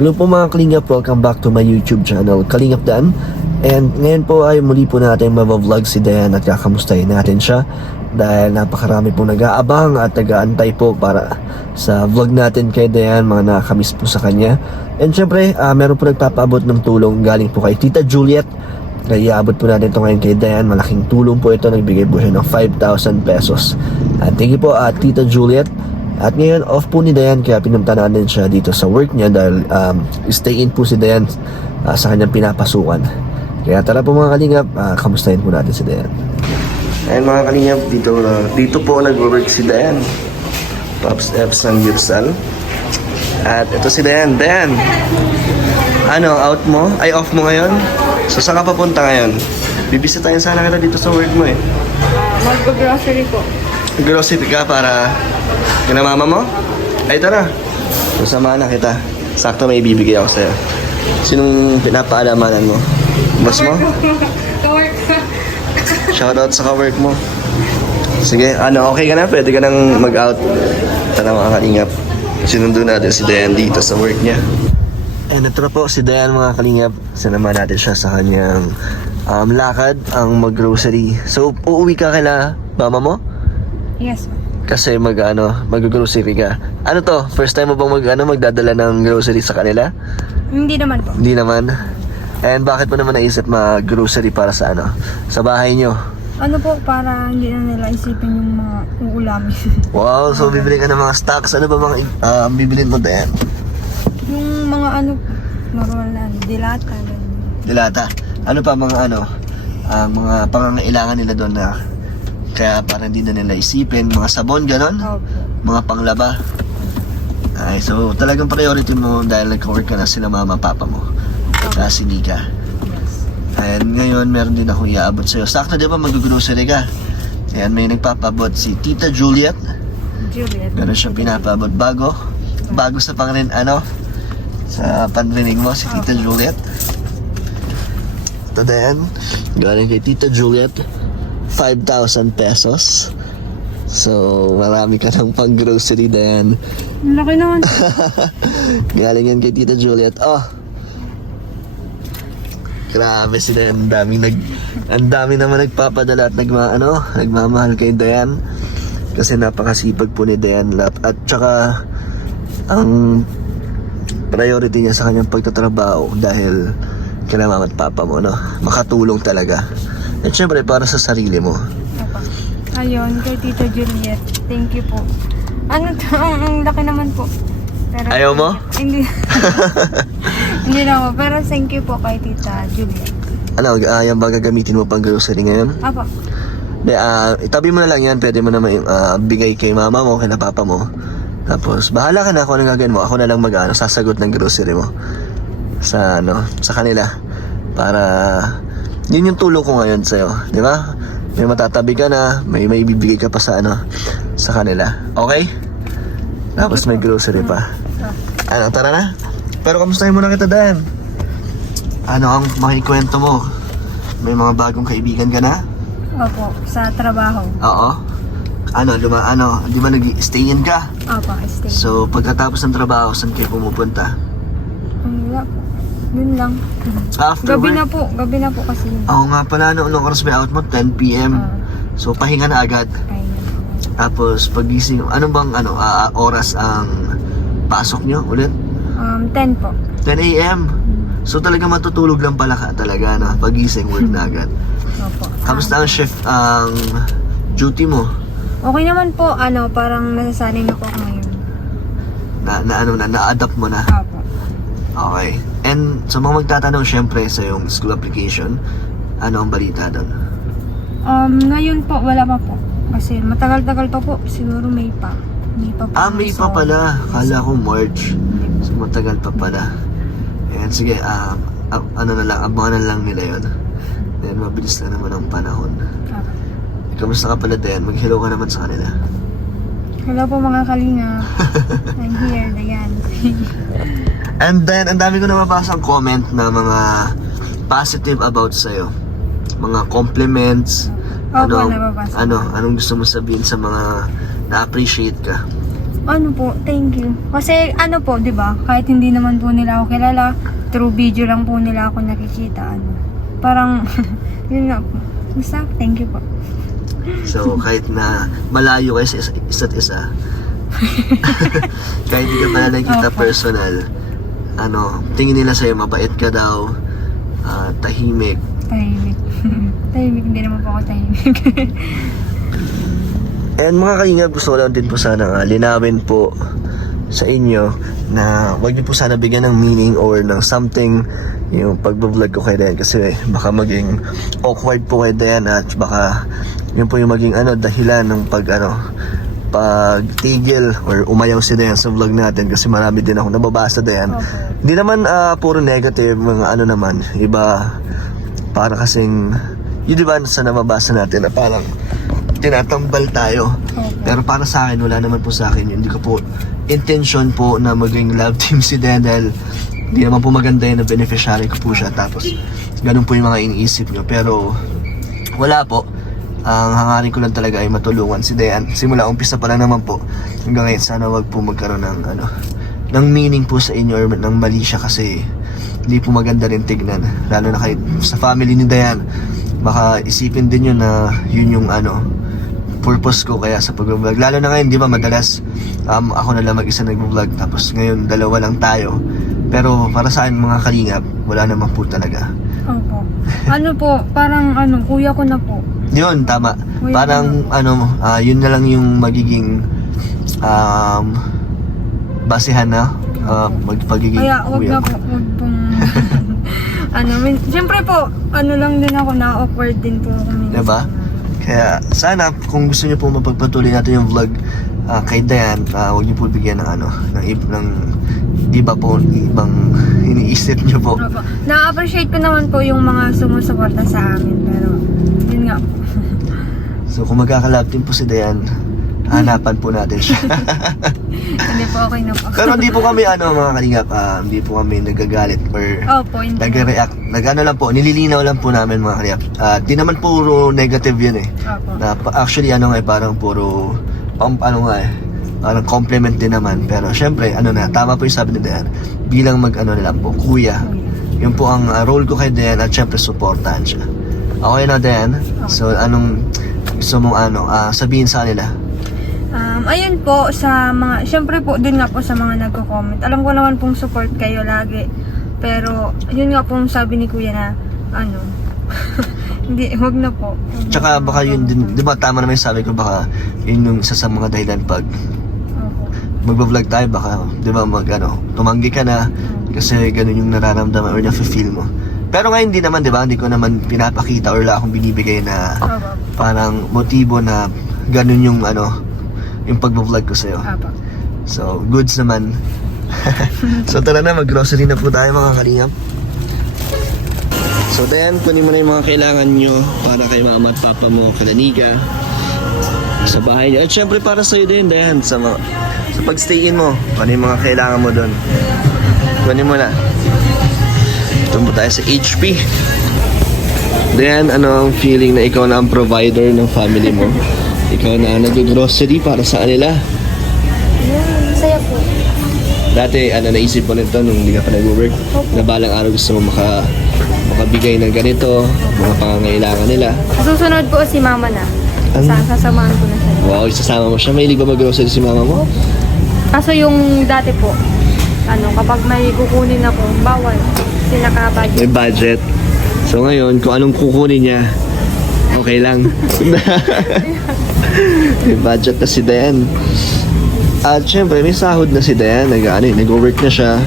Hello po mga Kalingap, welcome back to my YouTube channel, Kalingap Dan. And ngayon po ay muli po natin mabavlog si Dayan at kakamustahin natin siya dahil napakarami pong nag-aabang at nag-aantay po para sa vlog natin kay Dayan, mga nakakamiss po sa kanya. And syempre, meron po nagpapaabot ng tulong galing po kay Tita Juliet. Kaya iabot po natin ito ngayon kay Dayan. Malaking tulong po ito, nagbigay po siya ng 5,000 pesos. At thank you po Tita Juliet. At ngayon off po ni Dayan kaya pinunta natin siya dito sa work niya dahil stay in po si Dayan sa kanyang pinapasukan. Kaya tara po mga Kalingap, kamustahin po natin si Dayan. Ayun mga Kalingap, dito po nag-work si Dayan, Pops F's ng Gipsal. At ito si Dayan. Dayan, ano, out mo? Ay, off mo ngayon? So saan ka papunta ngayon? Bibisitahin sana kita dito sa work mo eh. Mag-grocery po. Grocery ka para kina mama mo? Ay tara, sasamahan na kita. Sakto may ibibigay ako sa'yo. Sinong pinapaalamanan mo? Boss mo? Kawork. Shoutout sa kawork mo. Sige, ano, okay ka na? Pwede ka nang mag-out. Tara mga Kalingap, sinundo natin si Dayan dito sa work niya. And ito na po si Dayan mga Kalingap. Sinama natin siya sa kanyang lakad, ang mag-grocery. So, uuwi ka kila mama mo? Yes. Kasi mag-grocery ka. Ano to? First time mo bang magdadala ng grocery sa kanila? Hindi naman po. Hindi naman. And bakit mo naman naisip mag-grocery para sa sa bahay nyo? Ano po, para hindi na nila isipin yung mga uulamin. Wow, so bibili ka ng mga stocks. Ano ba mga bibilin mo din? Yung mga normal na, dilata. Ganun. Dilata. Ano pa mga mga pangangailangan nila doon na kaya para hindi na nila isipin, mga sabon, ganon? Opo. Mga panglaba. Ay, so talagang priority mo dahil nag-work ka na sila mama, papa mo. Saka si Nika. Yes. And ngayon, meron din akong iaabot sa'yo. Sakto di ba mag-grocery ka? Ayan, may nagpapabot si Tita Juliet. Juliet. Meron siyang pinapabot bago sa sa panrinig mo, si Tita Juliet. Ito din, galing kay Tita Juliet, 5,000 pesos. So, marami ka ng pang-grocery din. Ang laki naman. Galing yan kay Tita Juliet. Oh! Grabe sila, ang dami naman nagpapadala at nagmamahal kay Dayan. Kasi napakasipag po ni Dayan at tsaka ang priority niya sa kanyang pagtatrabaho dahil kina mama at papa mo, makatulong talaga. At syempre para sa sarili mo. Opo. Ayun, kay Tita Juliet. Thank you po. Ano to? Ang laki naman po. Pero, Ayaw mo? Hindi. Hindi na po. Pero thank you po kay Tita Juliet. Yan ba gagamitin mo pang grocery ngayon? Apo. Itabi mo na lang yan. Pwede mo naman bigay kay mama mo, kay papa mo. Tapos bahala ka na kung anong gagawin mo. Ako na lang sasagot ng grocery mo sa kanila. Para yun yung tulong ko ngayon sa'yo, di ba? May matatabi ka na, may ibibigay ka pa sa kanila. Okay? Tapos may grocery pa. Tara na. Pero kamustahin mo na kita, Dan. Ano ang makikwento mo? May mga bagong kaibigan ka na? Opo, sa trabaho. Oo. Di ba nag-stay in ka? Opo, stay. So, pagkatapos ng trabaho, saan kayo pumupunta? Wala po. Yun lang. After Gabi work? na po kasi. Oo nga pala, anong oras may out mo? 10 p.m. So, pahinga na agad. Ayun. Tapos, pagising, anong bang oras ang pasok nyo ulit? 10 po. 10 a.m. So, talaga matutulog lang pala ka talaga, pagising, work na agad. Opo. Kamusta ang shift, ang duty mo? Okay naman po, parang nasasanay na po ako ngayon. Na-adapt mo na? Opo. Okay. And sa mga magtatanong, syempre, sa yung school application, ano ang balita doon? Ngayon po, wala pa po. Kasi matagal-tagal pa po. Siguro May pa. May pa po. May pa pala. Kala ko March. So, matagal pa pala. Ayan, sige, abangan na lang nila yun. Then, mabilis na naman ang panahon. Kamusta ka pala, Dayan? Mag-hello ka naman sa kanila. Hello po mga kalinga. I'm here, Dayan. And then, ang dami ko na mabasang comment na mga positive about sa'yo. Mga compliments. Opo, nababasa. Anong gusto mo sabihin sa mga na-appreciate ka? ano po, thank you. Kasi ano po, 'di ba? Kahit hindi naman po nila ako kilala, through video lang po nila ako nakikita, ano. Parang yun nga po. Basta, thank you po. So, kahit na malayo kayo sa isa't isa, kahit hindi ka pala nakikita Opo. personal, tingin nila sa'yo, mabait ka daw, tahimik. Tahimik. Tahimik, hindi naman po ako tahimik. And mga kalingap, gusto ko lang din po sana linawin po sa inyo na wag niyo po sana bigyan ng meaning or ng something yung pagbablog ko kay Dayan, kasi baka maging awkward po kay Dayan at baka yun po yung maging dahilan ng pagtigil or umayaw si Dayan sa vlog natin, kasi marami din ako nababasa Dayan. Okay. Hindi naman puro negative, mga naman, iba para kasing yun, di ba, sa nababasa natin na parang tinatambal tayo. Okay. Pero para sa akin, wala naman po sa akin yun. Hindi ko po intention po na maging love team si Dayan, dahil hindi naman po maganda yun na beneficiary ko po siya. Tapos ganun po yung mga iniisip nyo. Pero wala po. Ang hangarin ko lang talaga ay matulungan si Dayan. Simula umpisa pa lang naman po hanggang ngayon, sana wag po magkaroon ng meaning po sa inyo or ng mali siya, kasi hindi po maganda rin tignan. Lalo na kahit sa family ni Dayan, baka isipin din yun na yun yung purpose ko kaya sa pag-vlog. Lalo na ngayon, di ba, madalas ako na lang mag-isa nag-vlog, tapos ngayon dalawa lang tayo. Pero para sa akin, mga kalingap, wala naman po talaga. Opo. Ano po, parang kuya ko na po. Yun, tama. Kuya Parang yun na lang yung magiging basihan na magpagiging Kaya wag kuya na ko. po, wag pong siyempre po, lang din ako, na-awkward din po ako minsan. Diba? Kaya sana kung gusto niyo po mapagpatuloy natin yung vlog kay Dayan, huwag niyo po bigyan ng ng iba po, ibang iniisip niyo po. Opo. Na-appreciate ko naman po yung mga sumusuporta sa amin, pero yun nga po. So kung magkakalab din po si Dayan, hanapan po natin siya. Hindi po, okay na po. Pero hindi po kami mga kalingap, hindi po kami nagagalit or Opo, hindi. nag-react. Lang po, nililinaw lang po namin mga kalingap. Di naman puro negative yun eh. Opo. Actually parang puro parang compliment din naman. Pero syempre, tama po yung sabi ni Dayan, bilang na lang po, kuya. Yun po ang role ko kay Dayan, at syempre supportahan siya. Okay na, Dayan? So anong gusto mong sabihin sa kanila? Ayun po, sa mga, syempre po, dun nga po sa mga nagko-comment. Alam ko naman pong support kayo lagi. Pero, yun nga pong sabi ni kuya na, hindi, wag na po. Tsaka baka yun din, di ba tama naman yung sabi ko, baka yun yung isa sa mga dahilan pag Opo. magbablog tayo, baka di ba tumanggi ka na kasi ganun yung nararamdaman or nafe-feel mo. Pero ngayon hindi naman, di ba, hindi ko naman pinapakita or wala akong binibigay na Opo. parang motibo na ganun yung yung pagbablog ko sa'yo. Opo. So, goods naman. So tara na, mag-grocery na po tayo mga kalingap. So Dayan, kunin mo na yung mga kailangan nyo para kay mama at papa mo, kalanika, sa bahay niyo. At syempre para sa'yo din, Dayan, sa pag-stay in mo, ano yung mga kailangan mo doon. Kunin mo na. Tumpo tayo sa HP. Dayan, ano ang feeling na ikaw na ang provider ng family mo? Ikaw na nag-grocery para sa kanila. Saya po. Dati, naisip mo nito nung hindi ka pa nag-work, na balang araw gusto mo makabigay ng ganito, mga pangangailangan nila. Susunod po si mama na. Sasamahan ko na siya. Wow, isasama mo siya. Mahilig ba mag-grocery si mama mo? Kaso yung dati po, kapag may kukunin ako, bawal. Kasi naka-budget. May budget. So ngayon, kung anong kukunin niya, okay lang. May budget na si Dayan. At syempre, may sahod na si Dayan. Nag-work na siya.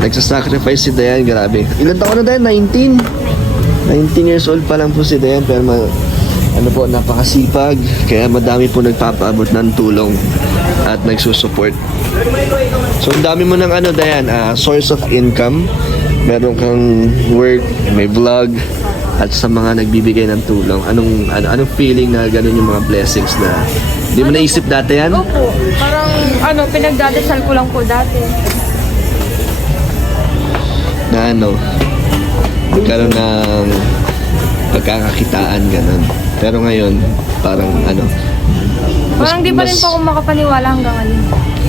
Nagsasacrifice si Dayan, grabe. Ilan taon na Dayan? 19? 19 years old pa lang po si Dayan, pero napakasipag. Kaya madami po nagpapaabot ng tulong at nagsusupport. So, ang dami mo ng Dayan, source of income. Meron kang work, may vlog, at sa mga nagbibigay ng tulong. Anong feeling na ganun yung mga blessings na di mo naisip dati yan? Opo. Parang, pinagdadasal ko lang po dati. Na magkaroon ng pagkakakitaan, ganun. Pero ngayon, parang Parang di pa rin po ako makapaniwala hanggang ngayon.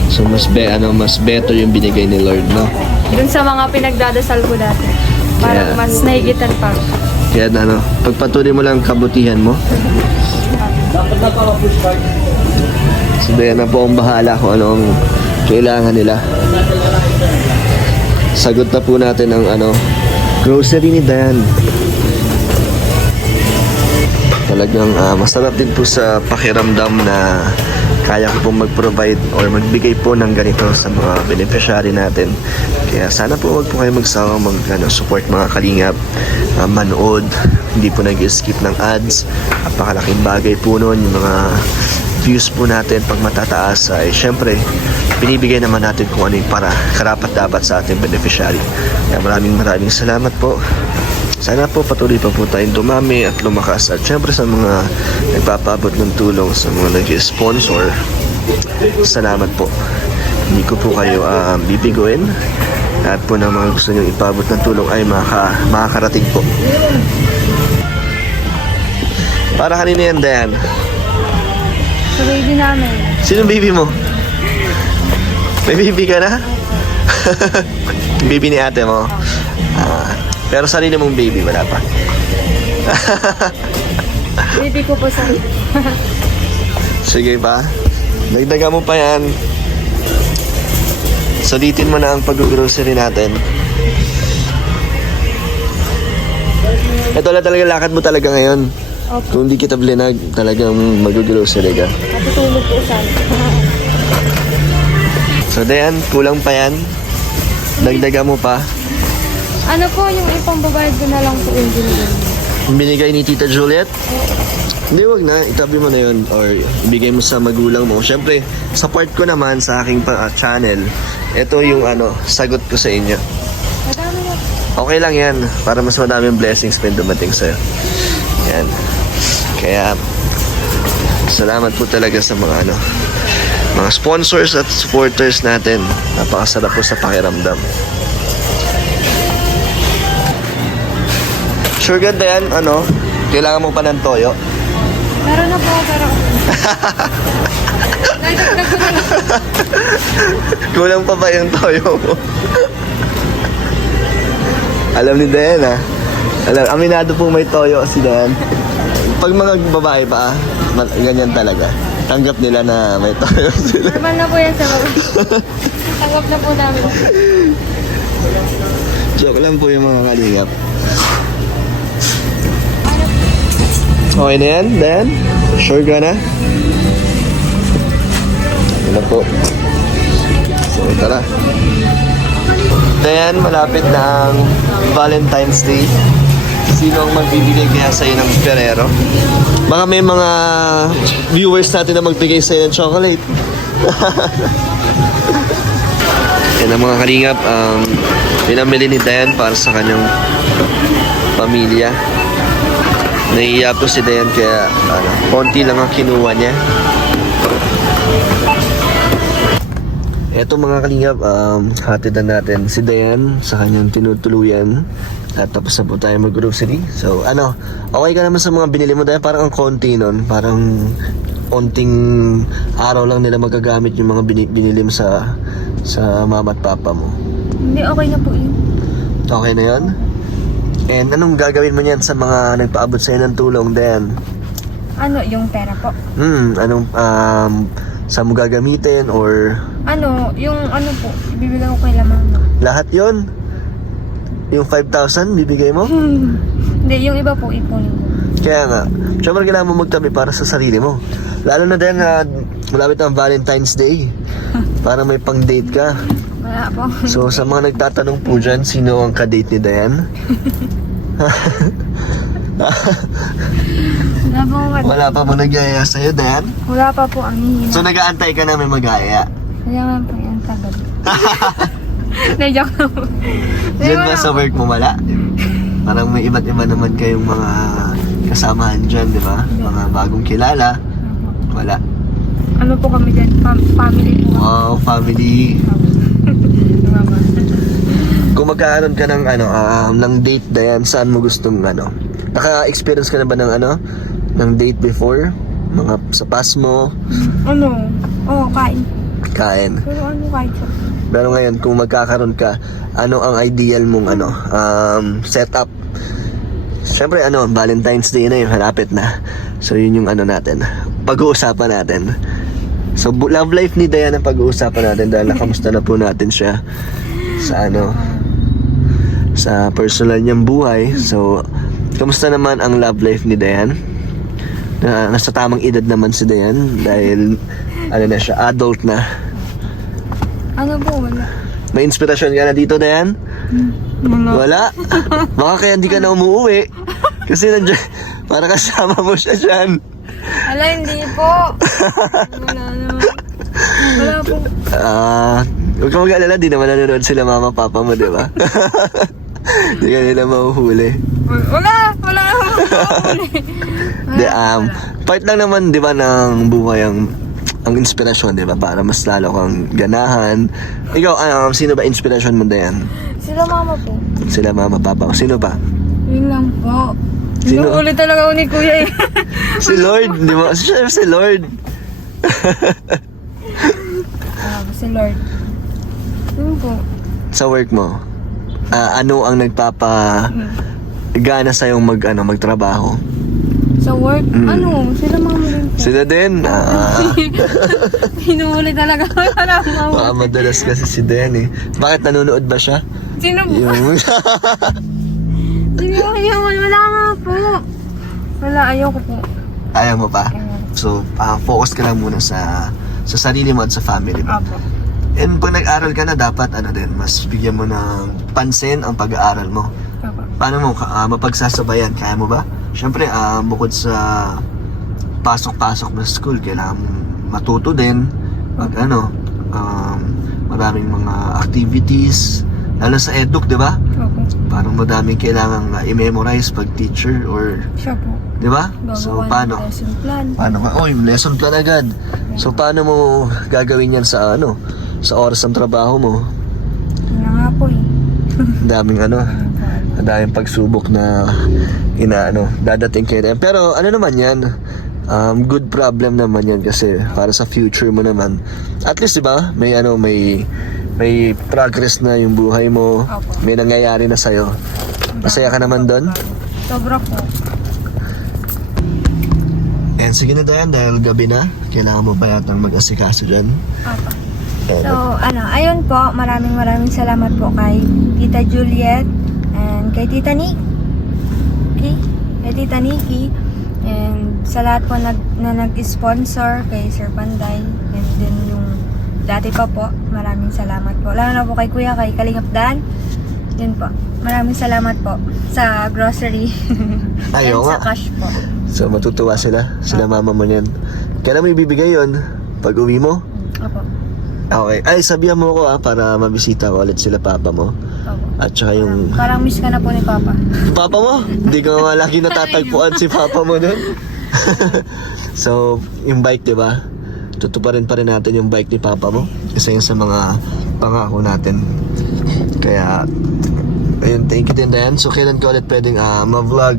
So mas better yung binigay ni Lord, no? Dun sa mga pinagdadasal ko dati. Parang Yeah. mas nahigitan pa. Kaya pagpatuloy mo lang ang kabutihan mo. So Dayan na po ang bahala kung anong kailangan nila. Sagot na po natin ang grocery ni Dayan. Talagang masarap din po sa pakiramdam na kaya ko pong mag-provide or magbigay po ng ganito sa mga beneficiary natin. Kaya sana po wag po kayo magsawa support mga kalingap, manood, hindi po nag-skip ng ads. Napakalaking bagay po nun, yung mga views po natin pag matataas ay syempre binibigay naman natin kung ano yung karapat dapat sa ating beneficiary. Kaya maraming salamat po. Sana po patuloy pa po tayong dumami at lumakas. At syempre sa mga nagpapaabot ng tulong, sa mga nag-sponsor, salamat po. Hindi ko po kayo bibiguin. At po ng mga gusto nyo ipabot ng tulong ay makakarating po. Para kanina yan, Dayan? Sa baby namin. Sino baby mo? May baby ka na? Baby ni ate mo? Pero sarili mong baby, wala pa. Baby ko po sa Sige pa. Dagdagan mo pa yan. Sulitin mo na ang pag-grocery natin. Ito lang talaga lakad mo talaga ngayon. Opo. Kung di kita blinag, talagang mag-grocery ka. Natutulog po sana. So Dayan, kulang pa yan. Dagdagan mo pa. Ano po yung ipang babayad ko na lang po yung binigay niyo? Binigay ni Tita Juliet? Hindi, wag na. Itabi mo na yun or ibigay mo sa magulang mo. Siyempre, sa part ko naman sa aking channel, ito yung sagot ko sa inyo. Madami na. Okay lang yan. Para mas madaming blessings pa yung dumating sa'yo. Yan. Kaya, salamat po talaga sa mga mga sponsors at supporters natin. Napakasarap po sa pakiramdam. Sure ganda yan, kailangan mo pa ng toyo. Meron na po, pero nagdagdag ko na lang. Kulang pa ba yung toyo mo? Alam ni Dayan, aminado pong may toyo si Dayan. Pag mga babae pa, ganyan talaga. Tanggap nila na may toyo sila. Normal na po yan sa mga. Tanggap na po namin. Joke lang po yung mga kalingap. Okay na yan, Dan? Sure ka na? Ano po? So, tara. Dan, malapit na ang Valentine's Day. Sino ang magbibigay kaya sa'yo ng Ferrero? Baka may mga viewers natin na magbigay sa'yo ng chocolate. Yan ang mga kalingap. Pinamili ni Dayan para sa kanyang pamilya. Naiiyak po si Dayan kaya konti lang ang kinuha niya. Eto mga kalingap, hatid na natin si Dayan sa kanyang tinutuluyan. At tapos na po tayo mag-grocery. So okay ka naman sa mga binili mo Dayan? Parang ang konti nun. Parang onting araw lang nila magagamit yung mga binili mo sa mama at papa mo. Hindi, okay na po yun. Okay na yun? And anong gagawin mo niyan sa mga nagpaabot sa'yo ng tulong, Dan? Yung pera po? Saan mo gagamitin or... Yung po, ibibigay ko kay mama. Lahat yon? Yung 5,000 bibigay mo? Hindi, yung iba po, ipunin ko. Kaya nga, syempre kailangan mo magtabi para sa sarili mo. Lalo na dahil nga malapit ang Valentine's Day. Para may pang-date ka. Wala po. So sa mga nagtatanong po dyan, sino ang ka-date ni Dayan? Wala po. Wala pa mo nagyaya sa'yo, Dayan? Wala pa po ang hihina. So nag-aantay ka na may mag-aya? Kaya nga po yan, sagad. Na-joke na po. Diyan ba sa work mo wala? Parang may iba't iba naman kayong mga kasamahan dyan, di ba? Mga bagong kilala. Wala. Ano po kami dyan? Family po. Oh, family. Mama. Kung magkakaroon ka ng ng date Dayan, saan mo gustong Naka-experience ka na ba ng ng date before? Mga sa pass mo, Ano? Oo, kain. kain. Pero ano kahit sa... Pero ngayon, kung magkakaroon ka, ano ang ideal mong setup? Siyempre, Valentine's Day na yung halapit na. So, yun yung natin. Pag-uusapan natin. So, love life ni Dayan ang pag-uusapan natin dahil nakamusta na po natin siya sa sa personal niyang buhay. So, kamusta naman ang love life ni Dayan? Nasa tamang edad naman si Dayan dahil na siya, adult na. Ano po, wala. May inspirasyon ka na dito, Dayan? Wala. Wala? Baka kaya hindi ka na umuwi. Kasi nandiyan, para kasama mo siya dyan. Ala, hindi po. Wala naman. Wala po. Huwag ka mag-alala, di naman nanonood sila mama, papa mo, di ba? Hindi ka nila mahuhuli. Wala naman. Di, part lang naman, di ba, ng buhay ang inspirasyon, di ba? Para mas lalo kang ganahan. Ikaw, sino ba inspirasyon mo, Dayan? Sila mama po. Sila mama, papa ko. Sino ba? Yun lang po. Sino? Inuulit talaga ako ni Kuya eh. Si Lord, di ba? Si Lord. Si Lord. Yun po. Sa work mo, ano ang nagpapagana sa'yo magtrabaho? Sa work, sila mama rin po. Sila din? Inuulit talaga ako para mama. Baka madalas kasi si Den eh. Bakit nanonood ba siya? Sino po? Yung... Wala nga po. Wala, ayoko po. Ayaw mo pa? So, focus ka lang muna sa sarili mo at sa family mo. Apo. And pag nag-aral ka na, dapat mas bigyan mo ng pansin ang pag-aaral mo. Apo. Paano mo mapagsasabayan? Kaya mo ba? Siyempre, bukod sa pasok-pasok na school, kailangan matuto din. Maraming mga activities, lalo sa eduk, di ba? Apo. Parang madaming kailangan i-memorize pag teacher or, Siya po. di ba? So, paano? Lesson plan. Paano ka? Lesson plan agad. So, paano mo gagawin yan sa sa oras ng trabaho mo? Yun na nga po eh. Ang daming pagsubok na dadating kayo. Pero naman yan, good problem naman yan kasi para sa future mo naman. At least, di ba, may progress na yung buhay mo, Opo. may nangyayari na sa'yo. Masaya ka naman doon? Sobra po. And sige na Dayan, dahil gabi na, kailangan mo pa yatang mag-asikaso dyan. Opo. So, ayun po, maraming salamat po kay Tita Juliet and kay Tita Nikki. Kay Tita Nikki. And sa lahat po na nag-sponsor kay Sir Panday. And then yung dati pa po, maraming salamat po. Lalo na po kay Kuya, kay Kalingap Dan. Yun po. Maraming salamat po sa grocery. Ayaw and nga. sa cash po. So matutuwa sila mama mo niyan. Kailan mo ibibigay yun? Pag uwi mo? Opo. Okay. Ay, sabihan mo ko para mabisita ko ulit sila papa mo. Opo. At saka yung... Parang miss ka na po ni Papa. Papa mo? Hindi ka nga lagi natatagpuan si papa mo nun. So, yung bike, di ba? Tutuparin pa rin natin yung bike ni papa mo. Isa yun sa mga pangako natin. Kaya, ayun, thank you din Dayan. So, kailan ka ulit pwedeng ma-vlog?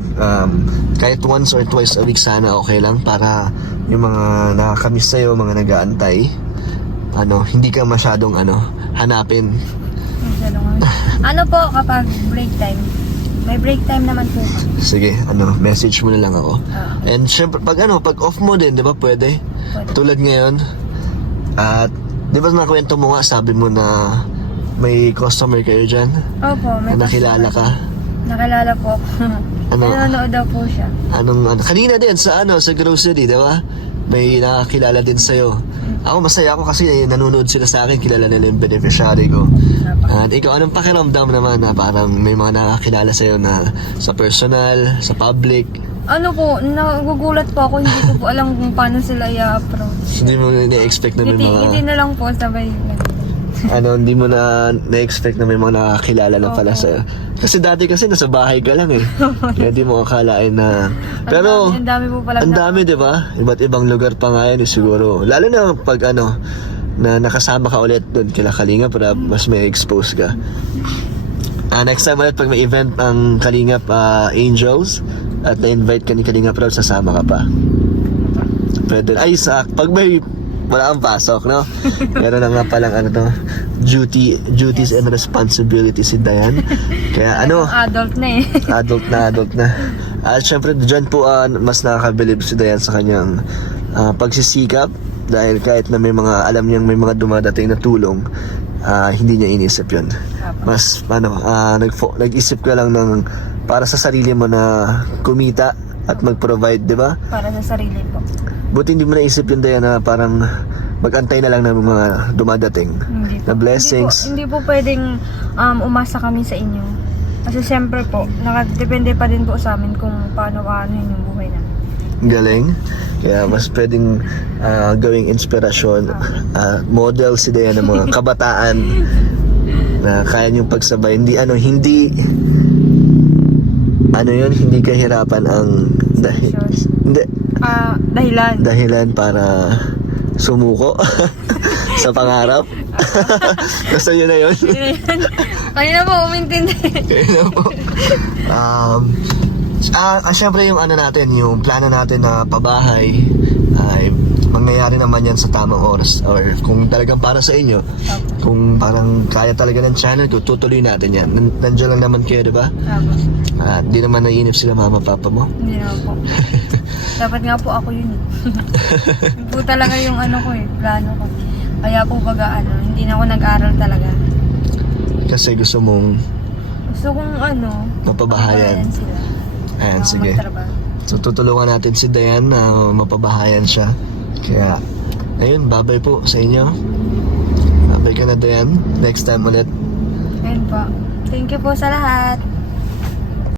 Kahit once or twice a week sana okay lang para yung mga nakakamiss sa'yo, mga nag-aantay, hindi ka masyadong hanapin. Ano po kapag break time? May break time naman po. Sige, message mo na lang ako. And syempre, pag off mo din, di ba pwede? Tulad ngayon. At, di ba nakwento mo nga, sabi mo na may customer kayo dyan? Opo, may Nakilala ka? Nakilala po. Nanonood daw po siya. Kanina din sa grocery, di ba? May nakakilala din sa'yo. Ako masaya ako kasi nanonood sila sa akin, kilala nila yung beneficiary ko. At ikaw, anong pakiramdam naman na parang may mga nakakilala sa'yo na sa personal, sa public? Nagugulat po ako, hindi ko po alam kung paano sila i-approach. Hindi mo na-expect na may mga... Hindi na lang po sabay. Hindi mo na-expect na may mga nakakilala na pala sa'yo. Kasi dati nasa bahay ka lang eh. Kaya di mo akalain na... Pero, ang dami po pala. ang dami diba? Iba't ibang lugar pa nga yan siguro. Lalo na pag na nakasama ka ulit doon kila Kalinga para mas may expose ka. Next time ulit pag may event ang Kalingap Angels at na-invite ka ni Kalingap Roll, sasama ka pa. Pwede. Ay, pag may wala kang pasok, no? Meron na nga palang ano to, duties and responsibilities si Dayan. Kaya ano, Adult na eh. adult na. At syempre, dyan po mas nakakabilib si Dayan sa kanyang pagsisikap. Dahil kahit na may mga, alam niyang may mga dumadating na tulong, hindi niya inisip yun. Mas, nag-isip ka lang ng para sa sarili mo na kumita at mag-provide, di ba? Para sa sarili po. Buti hindi mo naisip yun, Dayan, na parang mag-antay na lang ng mga dumadating Hindi po. na blessings. Hindi po pwedeng umasa kami sa inyo. Kasi siyempre po, nakadepende pa din po sa amin kung paano yung buhay namin. Galing. Kaya mas pwedeng gawing inspirasyon, model si Dayan ng mga kabataan na kaya niyong pagsabay. Hindi kahirapan ang dahilan para sumuko sa pangarap. Basta yun na yun. Kanina po, umintindi. Kaya na po. Siyempre yung yung plano natin na pabahay ay mangyayari naman yan sa tamang oras, or kung talagang para sa inyo, kung parang kaya talaga ng channel ko, tutuloy natin yan. Nandiyan lang naman kayo, diba? Di naman naiinip sila mama papa mo. Hindi naman po. Dapat nga po ako yun. Yun po talaga yung plano ko. Kaya po hindi na ako nag-aral talaga. Kasi gusto mong kong mapabahayan. sila. Ayan, sige. Magtrabaho. So tutulungan natin si Dayan na mapabahayan siya. Kaya, ayun, babay po sa inyo. Babay ka na, Dayan. Next time ulit. Ayun po. Thank you po sa lahat.